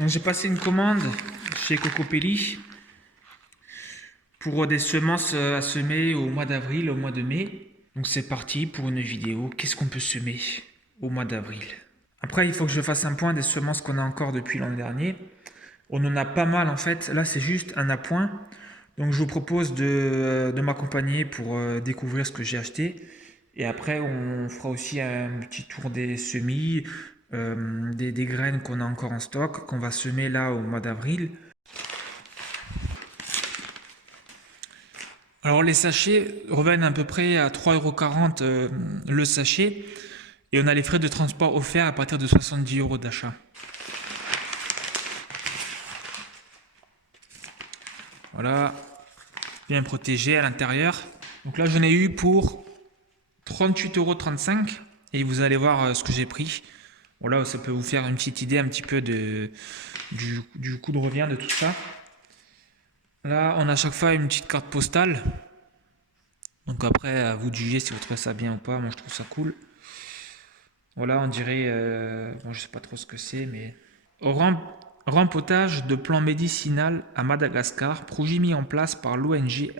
Donc j'ai passé une commande chez Cocopelli pour des semences à semer au mois d'avril, au mois de mai. Donc c'est parti pour une vidéo. Qu'est-ce qu'on peut semer au mois d'avril? Après, il faut que je fasse un point des semences qu'on a encore depuis l'an dernier. On en a pas mal en fait. Là, c'est juste un appoint. Donc je vous propose de m'accompagner pour découvrir ce que j'ai acheté. Et après, on fera aussi un petit tour des semis, des graines qu'on a encore en stock, qu'on va semer là au mois d'avril. Alors les sachets reviennent à peu près à 3,40 € le sachet. Et on a les frais de transport offerts à partir de 70 € d'achat. Voilà, bien protégé à l'intérieur. Donc là, j'en ai eu pour 38,35 € et vous allez voir ce que j'ai pris. Voilà, ça peut vous faire une petite idée un petit peu du coût de revient de tout ça. Là, on a à chaque fois une petite carte postale. Donc après, à vous de juger si vous trouvez ça bien ou pas. Moi, je trouve ça cool. Voilà, on dirait... bon, je sais pas trop ce que c'est, mais... Rempotage de plan médicinal à Madagascar, projet mis en place par l'ONG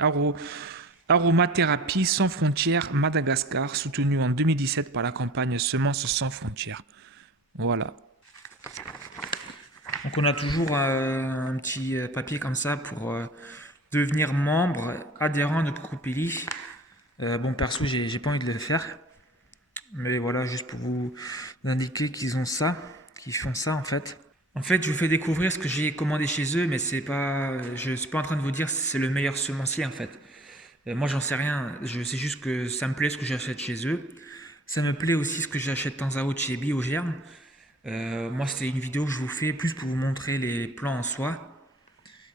Aromathérapie sans frontières Madagascar, soutenu en 2017 par la campagne Semences sans frontières. Voilà. Donc on a toujours un petit papier comme ça pour devenir membre, adhérent de Cocopelli. Bon, perso, j'ai pas envie de le faire. Mais voilà, juste pour vous indiquer qu'ils ont ça, qu'ils font ça en fait. En fait, je vous fais découvrir ce que j'ai commandé chez eux, mais c'est pas, je suis pas en train de vous dire si c'est le meilleur semencier en fait. Moi, j'en sais rien. Je sais juste que ça me plaît ce que j'achète chez eux. Ça me plaît aussi ce que j'achète de temps à autre chez Biogerm. Moi, c'est une vidéo que je vous fais plus pour vous montrer les plans en soi.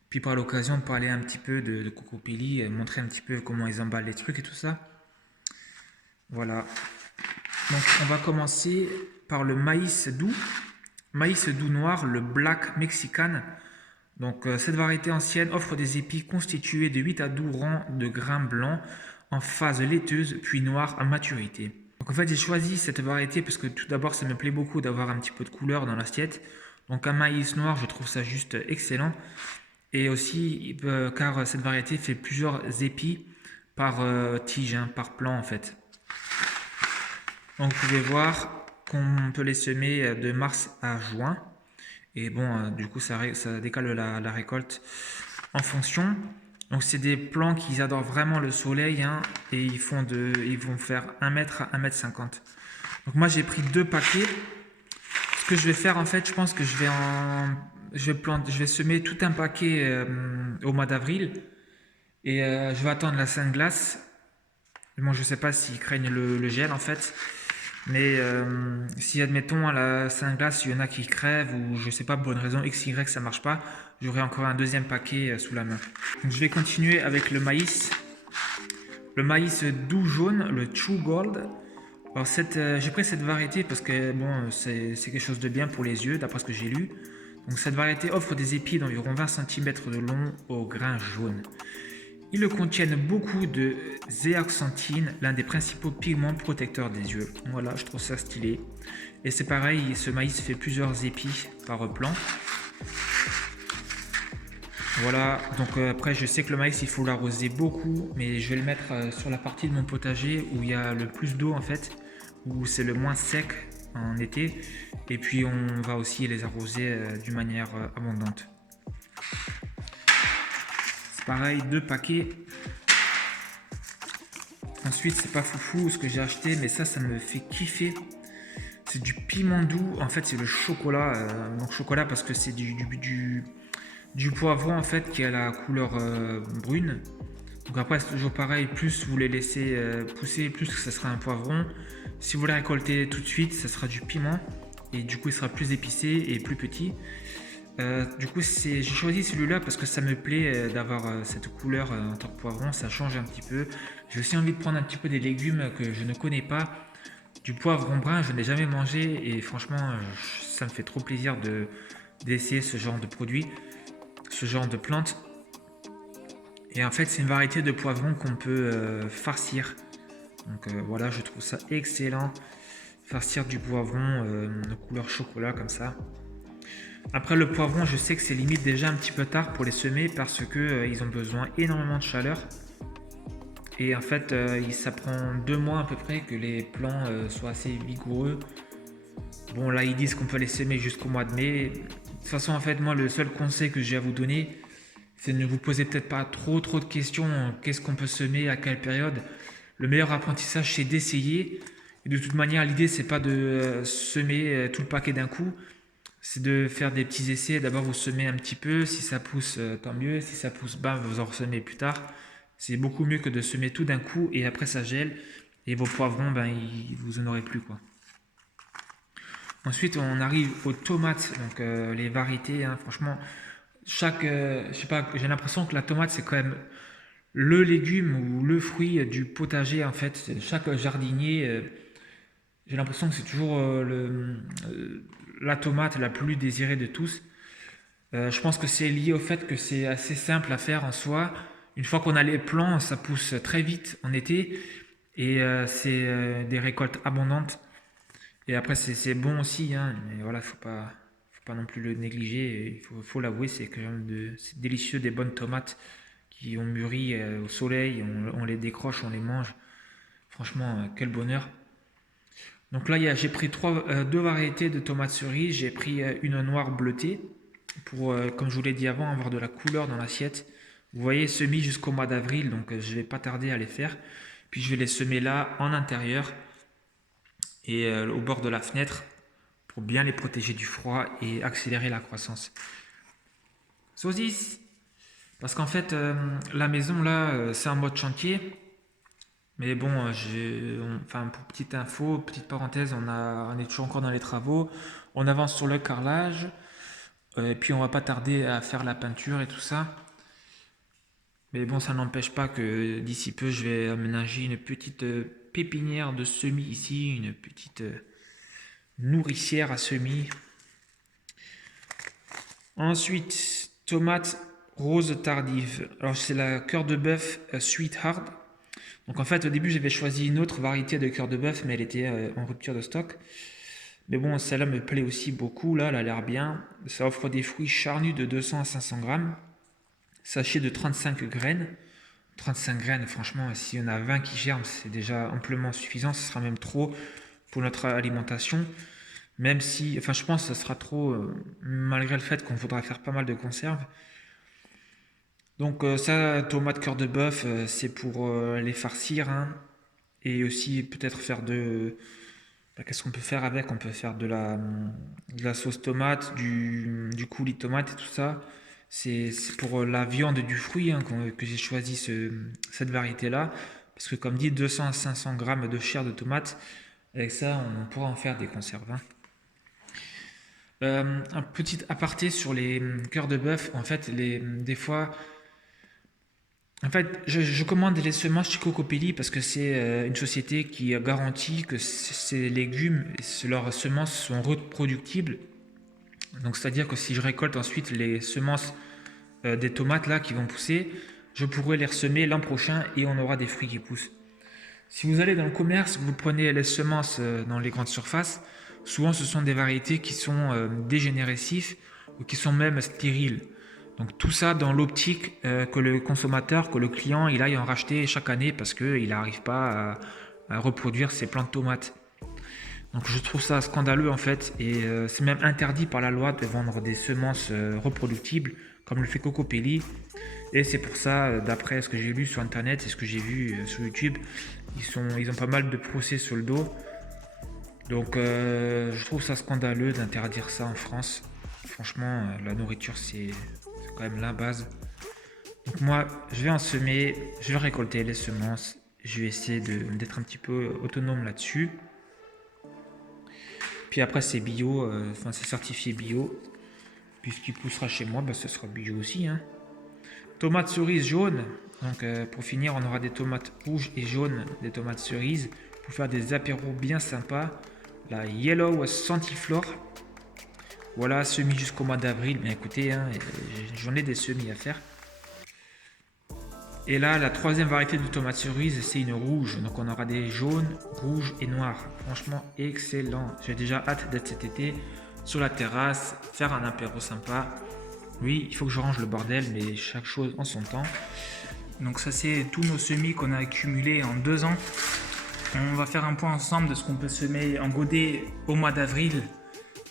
Puis par l'occasion de parler un petit peu de Cocopelli, montrer un petit peu comment ils emballent les trucs et tout ça. Voilà. Donc on va commencer par le maïs doux. Maïs doux noir, le Black Mexican. Donc cette variété ancienne offre des épis constitués de 8 à 12 rangs de grains blancs en phase laiteuse puis noire à maturité. Donc en fait j'ai choisi cette variété parce que tout d'abord ça me plaît beaucoup d'avoir un petit peu de couleur dans l'assiette. Donc un maïs noir je trouve ça juste excellent. Et aussi car cette variété fait plusieurs épis par tige, hein, par plant en fait. Donc vous pouvez voir qu'on peut les semer de mars à juin. Et bon, du coup ça décale la récolte en fonction. Donc c'est des plants qui adorent vraiment le soleil, hein, et ils vont faire 1 mètre à 1,50 m. Donc moi j'ai pris 2 paquets. Ce que je vais faire en fait, je pense que je vais semer tout un paquet au mois d'avril. Et je vais attendre la Saint-Glace. Bon, je ne sais pas s'ils craignent le gel en fait. Mais si admettons à la Saint-Glace, il y en a qui crèvent ou je sais pas, pour une raison X, Y, ça marche pas, j'aurai encore un deuxième paquet sous la main. Donc, je vais continuer avec le maïs. Le maïs doux jaune, le True Gold. Alors j'ai pris cette variété parce que bon, c'est quelque chose de bien pour les yeux, d'après ce que j'ai lu. Donc cette variété offre des épis d'environ 20 cm de long au grain jaune. Ils contiennent beaucoup de zéaxanthine, l'un des principaux pigments protecteurs des yeux. Voilà, je trouve ça stylé. Et c'est pareil, ce maïs fait plusieurs épis par plant. Voilà, donc après je sais que le maïs il faut l'arroser beaucoup, mais je vais le mettre sur la partie de mon potager où il y a le plus d'eau en fait, où c'est le moins sec en été. Et puis on va aussi les arroser d'une manière abondante. Pareil, 2 paquets. Ensuite, c'est pas foufou ce que j'ai acheté, mais ça me fait kiffer. C'est du piment doux. En fait, c'est le chocolat. Donc chocolat parce que c'est du poivron en fait qui a la couleur brune. Donc après, c'est toujours pareil. Plus vous les laissez pousser, plus ça sera un poivron. Si vous les récoltez tout de suite, ça sera du piment. Et du coup, il sera plus épicé et plus petit. Du coup, j'ai choisi celui-là parce que ça me plaît d'avoir cette couleur en tant que poivron, ça change un petit peu. J'ai aussi envie de prendre un petit peu des légumes que je ne connais pas. Du poivron brun, je n'ai jamais mangé et franchement, ça me fait trop plaisir d'essayer ce genre de produit, ce genre de plante. Et en fait, c'est une variété de poivron qu'on peut farcir. Donc voilà, je trouve ça excellent. Farcir du poivron de couleur chocolat comme ça. Après le poivron, je sais que c'est limite déjà un petit peu tard pour les semer parce que ils ont besoin énormément de chaleur. Et en fait, ça prend 2 mois à peu près que les plants soient assez vigoureux. Bon, là, ils disent qu'on peut les semer jusqu'au mois de mai. De toute façon, en fait, moi, le seul conseil que j'ai à vous donner, c'est de ne vous poser peut-être pas trop de questions. Qu'est-ce qu'on peut semer, à quelle période? Le meilleur apprentissage, c'est d'essayer. Et de toute manière, l'idée, c'est pas de semer tout le paquet d'un coup. C'est de faire des petits essais. D'abord, vous semez un petit peu. Si ça pousse, tant mieux. Si ça pousse bas, vous en ressemez plus tard. C'est beaucoup mieux que de semer tout d'un coup et après ça gèle. Et vos poivrons, vous en aurez plus, quoi. Ensuite, on arrive aux tomates, donc les variétés. Hein, franchement, je sais pas, j'ai l'impression que la tomate c'est quand même le légume ou le fruit du potager en fait. Chaque jardinier, j'ai l'impression que c'est toujours la tomate la plus désirée de tous. Je pense que c'est lié au fait que c'est assez simple à faire en soi. Une fois qu'on a les plants, ça pousse très vite en été et c'est des récoltes abondantes. Et après, c'est bon aussi, hein, mais voilà, faut pas non plus le négliger. Faut l'avouer, c'est quand même c'est délicieux, des bonnes tomates qui ont mûri au soleil, on les décroche, on les mange. Franchement, quel bonheur. Donc là, j'ai pris deux variétés de tomates cerises. J'ai pris une noire bleutée pour, comme je vous l'ai dit avant, avoir de la couleur dans l'assiette. Vous voyez, semis jusqu'au mois d'avril, donc je vais pas tarder à les faire. Puis je vais les semer là, en intérieur et au bord de la fenêtre pour bien les protéger du froid et accélérer la croissance. Saucisse. Parce qu'en fait, la maison là, c'est en mode chantier. Mais bon, enfin, pour petite info, petite parenthèse, on est toujours encore dans les travaux. On avance sur le carrelage. Et puis on va pas tarder à faire la peinture et tout ça. Mais bon, ça n'empêche pas que d'ici peu, je vais aménager une petite pépinière de semis ici, une petite nourricière à semis. Ensuite, tomate rose tardive. Alors c'est la cœur de bœuf Sweetheart. Donc en fait, au début, j'avais choisi une autre variété de cœur de bœuf, mais elle était en rupture de stock. Mais bon, celle-là me plaît aussi beaucoup. Là, elle a l'air bien. Ça offre des fruits charnus de 200 à 500 grammes. Sachet de 35 graines. 35 graines, franchement, si on a 20 qui germent, c'est déjà amplement suffisant. Ce sera même trop pour notre alimentation. Même si, enfin, je pense que ce sera trop, malgré le fait qu'on voudra faire pas mal de conserves. Donc ça, tomate cœur de bœuf, c'est pour les farcir. Hein. Et aussi peut-être faire qu'est-ce qu'on peut faire avec? On peut faire de la sauce tomate, du coulis tomate et tout ça. C'est pour la viande du fruit hein, que j'ai choisi cette variété-là. Parce que comme dit, 200 à 500 grammes de chair de tomate. Avec ça, on pourra en faire des conserves. Hein. Un petit aparté sur les cœurs de bœuf. En fait, des fois, en fait, je commande les semences chez Cocopelli parce que c'est une société qui garantit que ces légumes, leurs semences sont reproductibles. Donc, c'est-à-dire que si je récolte ensuite les semences des tomates là qui vont pousser, je pourrai les ressemer l'an prochain et on aura des fruits qui poussent. Si vous allez dans le commerce, vous prenez les semences dans les grandes surfaces, souvent ce sont des variétés qui sont dégénératives ou qui sont même stériles. Donc tout ça dans l'optique que le consommateur, que le client, il aille en racheter chaque année parce qu'il n'arrive pas à reproduire ses plants de tomates. Donc je trouve ça scandaleux en fait et c'est même interdit par la loi de vendre des semences reproductibles comme le fait Cocopelli. Et c'est pour ça, d'après ce que j'ai lu sur internet et ce que j'ai vu sur YouTube, ils ont pas mal de procès sur le dos. Donc je trouve ça scandaleux d'interdire ça en France. Franchement, la nourriture c'est quand même la base. Donc moi, je vais en semer, je vais récolter les semences. Je vais essayer d'être un petit peu autonome là-dessus. Puis après c'est bio, enfin c'est certifié bio. Puis ce qui poussera chez moi, ce sera bio aussi. Hein. Tomates cerises jaunes. Donc pour finir, on aura des tomates rouges et jaunes, des tomates cerises pour faire des apéros bien sympas. La Yellow Santiflore. Voilà, semis jusqu'au mois d'avril. Mais écoutez, hein, j'en ai des semis à faire. Et là, la troisième variété de tomates cerises, c'est une rouge. Donc on aura des jaunes, rouges et noirs. Franchement, excellent. J'ai déjà hâte d'être cet été sur la terrasse, faire un apéro sympa. Oui, il faut que je range le bordel, mais chaque chose en son temps. Donc ça, c'est tous nos semis qu'on a accumulés en 2 ans. On va faire un point ensemble de ce qu'on peut semer en godet au mois d'avril,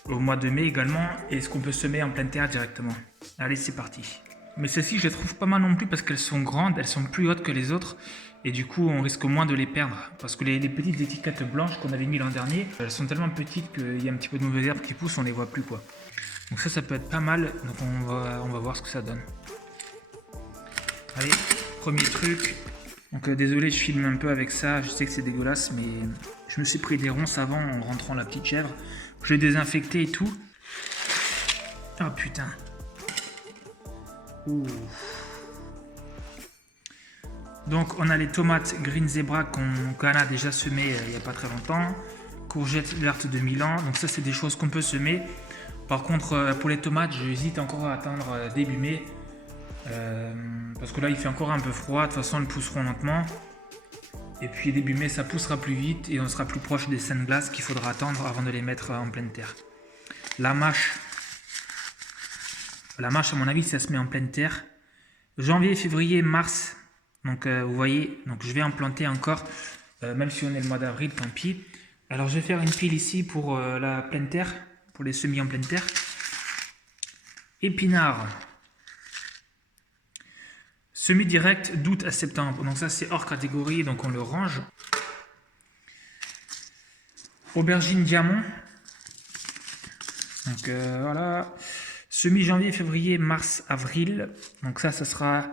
au mois de mai également, et ce qu'on peut semer en pleine terre directement. Allez, c'est parti. Mais celles-ci, je les trouve pas mal non plus parce qu'elles sont grandes, elles sont plus hautes que les autres, et du coup, on risque moins de les perdre. Parce que les petites étiquettes blanches qu'on avait mis l'an dernier, elles sont tellement petites qu'il y a un petit peu de mauvaises herbes qui poussent, on les voit plus quoi. Donc ça peut être pas mal, donc on va voir ce que ça donne. Allez, premier truc. Donc désolé, je filme un peu avec ça, je sais que c'est dégueulasse, mais je me suis pris des ronces avant en rentrant la petite chèvre. Je l'ai désinfecté et tout. Oh putain. Ouh. Donc on a les tomates Green Zebra qu'on a déjà semées il n'y a pas très longtemps. Courgettes vertes de Milan, donc ça c'est des choses qu'on peut semer. Par contre pour les tomates, j'hésite encore à attendre début mai. Parce que là il fait encore un peu froid, de toute façon elles pousseront lentement. Et puis début mai ça poussera plus vite et on sera plus proche des saines glaces qu'il faudra attendre avant de les mettre en pleine terre. La mâche à mon avis ça se met en pleine terre. Janvier, février, mars. Donc vous voyez, donc je vais en planter encore, même si on est le mois d'avril, tant pis. Alors je vais faire une pile ici pour la pleine terre, pour les semis en pleine terre. Épinards. Semis direct d'août à septembre, donc ça c'est hors catégorie, donc on le range. Aubergine diamant. Donc voilà. Semis janvier, février, mars, avril. Donc ça sera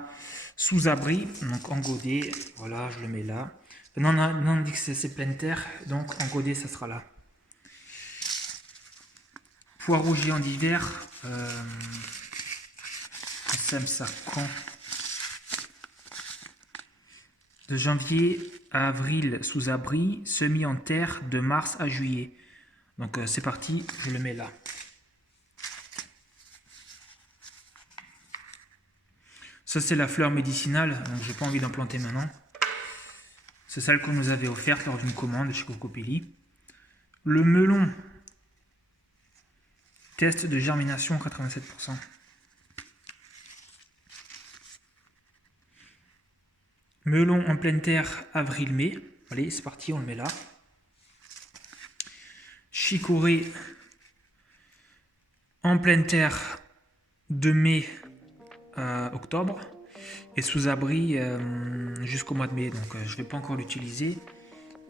sous abri, donc en godet. Voilà, je le mets là. Non, on dit que c'est pleine terre, donc en godet ça sera là. Poireaux géants d'hiver. On sème ça quand? De janvier à avril sous abri, semis en terre de mars à juillet. Donc c'est parti, je le mets là. Ça c'est la fleur médicinale, donc j'ai pas envie d'en planter maintenant. C'est celle qu'on nous avait offerte lors d'une commande chez Cocopelli. Le melon, test de germination 87%. Melon en pleine terre, avril-mai. Allez, c'est parti, on le met là. Chicorée en pleine terre de mai à octobre. Et sous abri jusqu'au mois de mai. Donc je ne vais pas encore l'utiliser.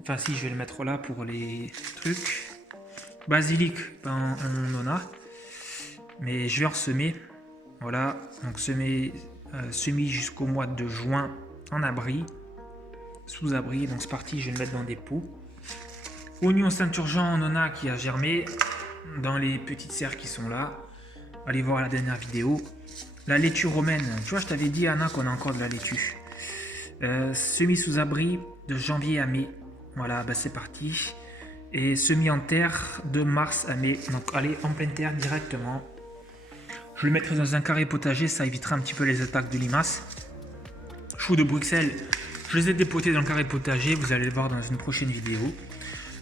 Enfin si, je vais le mettre là pour les trucs. Basilic, ben, on en a. Mais je vais en semer. Voilà, donc semis jusqu'au mois de juin en abri, sous abri, donc c'est parti, je vais le mettre dans des pots. Oignon Saint-Urgent, on en a qui a germé dans les petites serres qui sont là. Allez voir la dernière vidéo. La laitue romaine, tu vois, je t'avais dit Anna qu'on a encore de la laitue. Semis sous abri de janvier à mai. Voilà, bah c'est parti. Et semis en terre de mars à mai. Donc allez en pleine terre directement. Je le mettrai dans un carré potager, ça évitera un petit peu les attaques de limaces. Choux de Bruxelles, je les ai dépotés dans le carré potager, vous allez le voir dans une prochaine vidéo.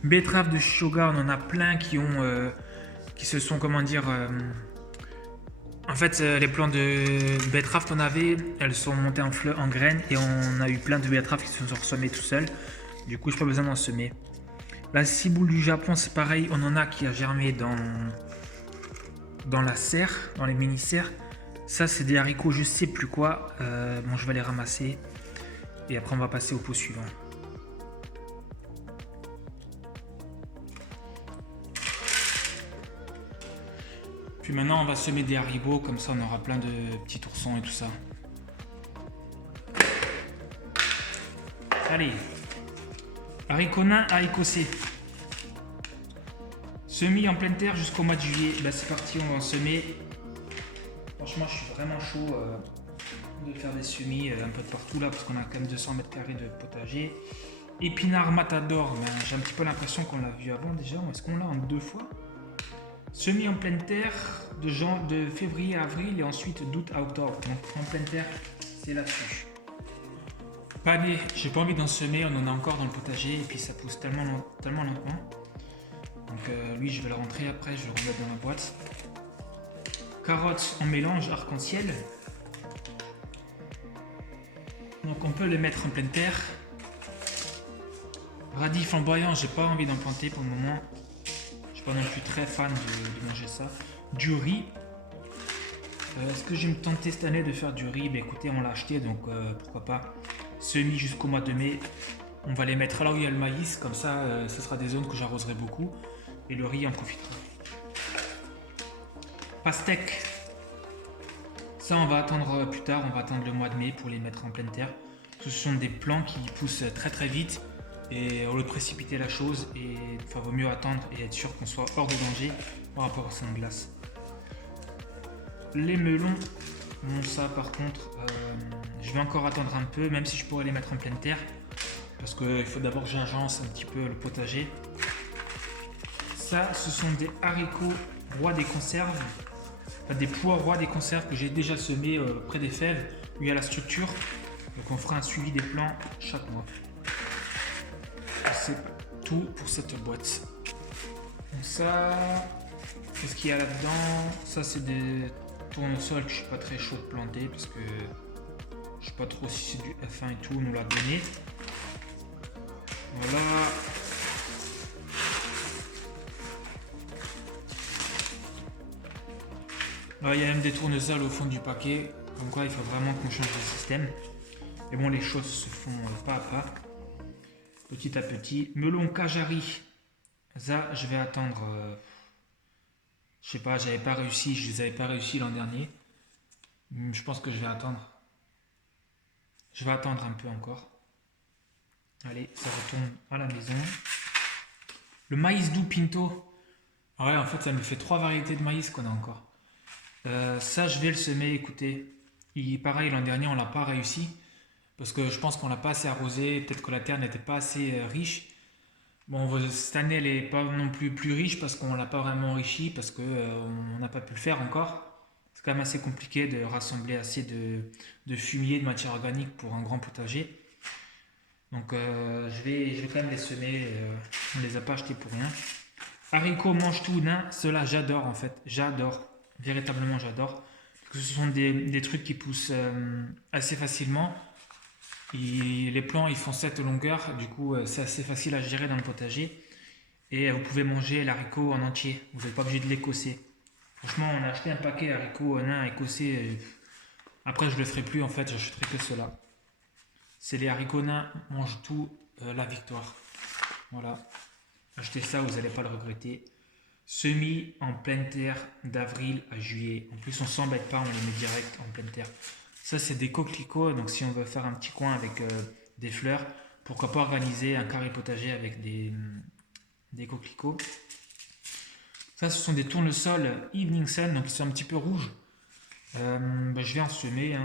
Betteraves de Shoga, on en a plein qui se sont, comment dire... En fait, les plants de betteraves qu'on avait, elles sont montées en graines et on a eu plein de betteraves qui se sont semées tout seuls. Du coup, je n'ai pas besoin d'en semer. La ciboule du Japon, c'est pareil, on en a qui a germé dans la serre, dans les mini-serres. Ça, c'est des haricots, je sais plus quoi. Bon, je vais les ramasser. Et après, on va passer au pot suivant. Puis maintenant, on va semer des haricots. Comme ça, on aura plein de petits oursons et tout ça. Allez. Haricots nains, haricots C. Semis en pleine terre jusqu'au mois de juillet. Là, c'est parti, on va en semer. Franchement, je suis vraiment chaud de faire des semis un peu de partout là parce qu'on a quand même 200 mètres carrés de potager. Épinard Matador, ben, j'ai un petit peu l'impression qu'on l'a vu avant déjà. Est-ce qu'on l'a en 2 fois? Semis en pleine terre de février à avril et ensuite d'août à octobre. Donc en pleine terre, c'est là-dessus. Panais, j'ai pas envie d'en semer, on en a encore dans le potager et puis ça pousse tellement lentement. Donc lui, je vais le rentrer après, je vais le remettre dans la boîte. Carottes en mélange arc-en-ciel. Donc on peut les mettre en pleine terre. Radis flamboyant, j'ai pas envie d'en planter pour le moment. Je suis pas non plus très fan de manger ça. Du riz. Est-ce que je vais me tenter cette année de faire du riz? Écoutez, on l'a acheté, donc pourquoi pas. Semis jusqu'au mois de mai. On va les mettre là où il y a le maïs, comme ça, ce sera des zones que j'arroserai beaucoup. Et le riz en profitera. Pastèque. Ça, on va attendre plus tard, on va attendre le mois de mai pour les mettre en pleine terre. Ce sont des plants qui poussent très très vite. Et au lieu de précipiter la chose, vaut mieux attendre et être sûr qu'on soit hors de danger par rapport à son glace. Les melons, bon ça par contre, je vais encore attendre un peu, même si je pourrais les mettre en pleine terre, parce qu'il faut d'abord que j'agence un petit peu le potager. Ça, ce sont des haricots rois des conserves, enfin, des pois rois des conserves que j'ai déjà semés près des fèves, où il y a la structure. Donc on fera un suivi des plants chaque mois. C'est tout pour cette boîte. Donc ça, qu'est-ce qu'il y a là-dedans? Ça c'est des tournesols que je suis pas très chaud de planter parce que je sais pas trop si c'est du F1 et tout, on nous l'a donné. Voilà. Là, il y a même des tournesols au fond du paquet, comme quoi il faut vraiment qu'on change de système. Mais bon, les choses se font pas à pas, petit à petit. Melon Kajari, ça je vais attendre. Je sais pas, je les avais pas réussi l'an dernier. Je pense que je vais attendre. Je vais attendre un peu encore. Allez, ça retourne à la maison. Le maïs doux pinto. Ouais, en fait, ça nous fait 3 variétés de maïs qu'on a encore. Ça, je vais le semer, écoutez. Pareil, l'an dernier, on l'a pas réussi. Parce que je pense qu'on l'a pas assez arrosé. Peut-être que la terre n'était pas assez riche. Bon, cette année, elle n'est pas non plus riche parce qu'on ne l'a pas vraiment enrichi, parce qu'on n'a pas pu le faire encore. C'est quand même assez compliqué de rassembler assez de fumier, de matière organique pour un grand potager. Donc je vais quand même les semer, on ne les a pas achetés pour rien. Haricots mange-tout nain, ceux-là j'adore en fait, j'adore, véritablement j'adore. Parce que ce sont des trucs qui poussent assez facilement. Les plants ils font cette longueur, du coup c'est assez facile à gérer dans le potager. Et vous pouvez manger l'haricot en entier, vous n'êtes pas obligé de l'écosser. Franchement, on a acheté un paquet d'haricots nains écossais. Après, je le ferai plus en fait, j'achèterai que cela. C'est les haricots nains, mange tout, la victoire. Voilà. Achetez ça, vous n'allez pas le regretter. Semis en pleine terre d'avril à juillet. En plus, on s'embête pas, on les met direct en pleine terre. Ça, c'est des coquelicots. Donc, si on veut faire un petit coin avec des fleurs, pourquoi pas organiser un carré potager avec des coquelicots. Ça, ce sont des tournesols Evening Sun, donc ils sont un petit peu rouges. Je vais en semer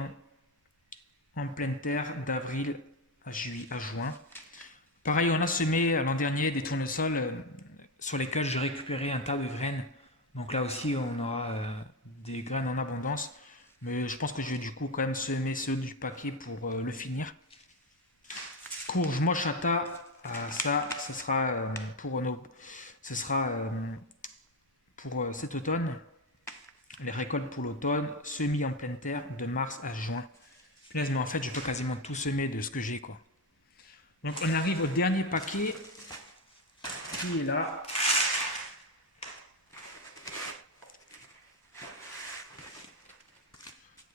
en pleine terre d'avril à juin. Pareil, on a semé l'an dernier des tournesols sur lesquels j'ai récupéré un tas de graines. Donc là aussi, on aura des graines en abondance. Mais je pense que je vais du coup quand même semer ceux du paquet pour le finir. Courge mochata, ça, ce sera pour cet automne. Les récoltes pour l'automne, semis en pleine terre de mars à juin. Mais en fait, je peux quasiment tout semer de ce que j'ai, quoi. Donc, on arrive au dernier paquet qui est là.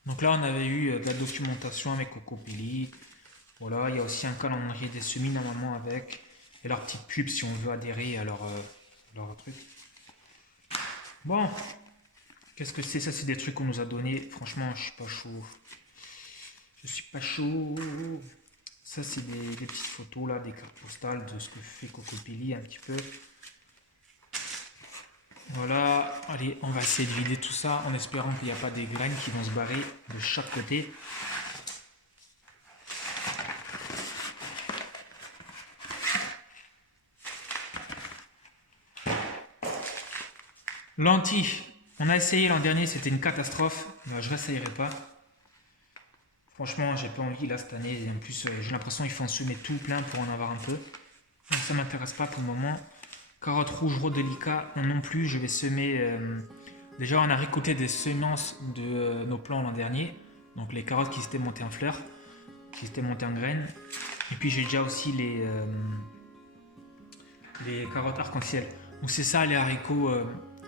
Donc là, on avait eu de la documentation avec Cocopelli. Voilà, il y a aussi un calendrier des semis normalement avec. Et leur petite pub si on veut adhérer à leur truc. Bon, qu'est-ce que c'est? Ça, c'est des trucs qu'on nous a donnés. Franchement, je suis pas chaud. Je suis pas chaud. Ça, c'est des petites photos là, des cartes postales de ce que fait Cocopelli un petit peu. Voilà, allez, on va essayer de vider tout ça en espérant qu'il n'y a pas des graines qui vont se barrer de chaque côté. Lentilles. On a essayé l'an dernier, c'était une catastrophe. Je ne réessayerai pas. Franchement, j'ai pas envie là cette année. En plus, j'ai l'impression qu'ils font semer tout plein pour en avoir un peu. Donc ça m'intéresse pas pour le moment. Carottes rouges Rodelica non plus. Je vais semer. Déjà, on a récolté des semences de nos plants l'an dernier. Donc les carottes qui s'étaient montées en fleurs, qui s'étaient montées en graines. Et puis j'ai déjà aussi les carottes arc-en-ciel. Donc c'est ça les haricots.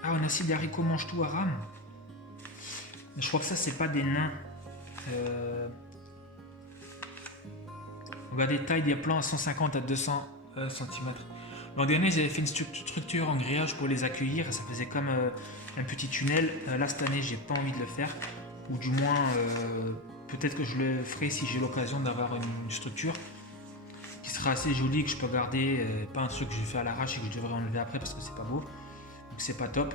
Ah, on a aussi des haricots mange-tout à rame. Je crois que ça, c'est pas des nains. Regardez, taille des plants à 150 à 200 cm. L'an dernier, j'avais fait une structure en grillage pour les accueillir. Ça faisait comme un petit tunnel. Là, cette année, j'ai pas envie de le faire. Ou du moins, peut-être que je le ferai si j'ai l'occasion d'avoir une structure qui sera assez jolie, que je peux garder. Pas un truc que je fais à l'arrache et que je devrais enlever après parce que c'est pas beau. Donc, c'est pas top.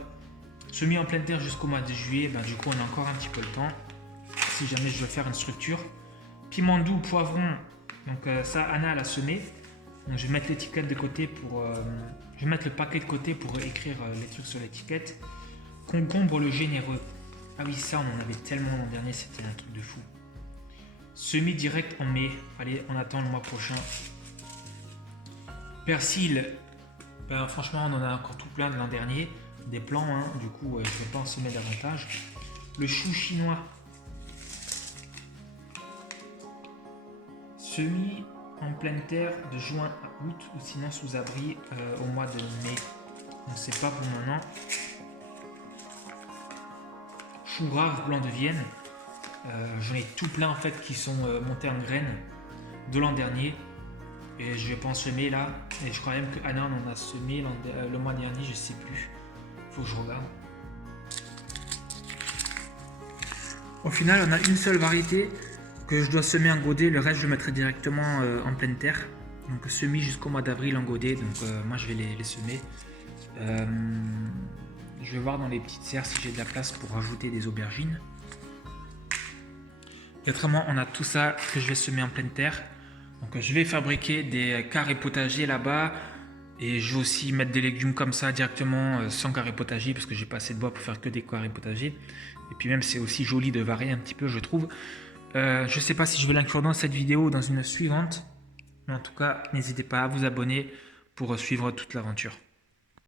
Semis en pleine terre jusqu'au mois de juillet. Du coup, on a encore un petit peu le temps. Si jamais je veux faire une structure. Piment doux, poivron. Donc ça, Anna l'a semé. Donc je vais mettre l'étiquette de côté pour... je vais mettre le paquet de côté pour écrire les trucs sur l'étiquette. Concombre le généreux. Ah oui, ça, on en avait tellement l'an dernier, c'était un truc de fou. Semis direct en mai. Allez, on attend le mois prochain. Persil. Franchement, on en a encore tout plein de l'an dernier. Des plants, hein. Du coup, je ne vais pas en semer davantage. Le chou chinois. Semis en pleine terre de juin à août ou sinon sous abri au mois de mai. On ne sait pas pour maintenant. Chou rare blanc de Vienne. J'en ai tout plein en fait qui sont montés en graines de l'an dernier. Et je vais pas en semer là. Et je crois même que Anna en a semé le mois dernier, je sais plus. Faut que je regarde. Au final, on a une seule variété que je dois semer en godet, le reste je le mettrai directement en pleine terre. Donc semis jusqu'au mois d'avril en godet, donc moi je vais les semer. Je vais voir dans les petites serres si j'ai de la place pour rajouter des aubergines. Et autrement, on a tout ça que je vais semer en pleine terre. Donc je vais fabriquer des carrés potagers là-bas. Et je vais aussi mettre des légumes comme ça directement sans carré potager parce que j'ai pas assez de bois pour faire que des carrés potagers. Et puis même c'est aussi joli de varier un petit peu, je trouve. Je ne sais pas si je vais l'inclure dans cette vidéo ou dans une suivante. Mais en tout cas, n'hésitez pas à vous abonner pour suivre toute l'aventure.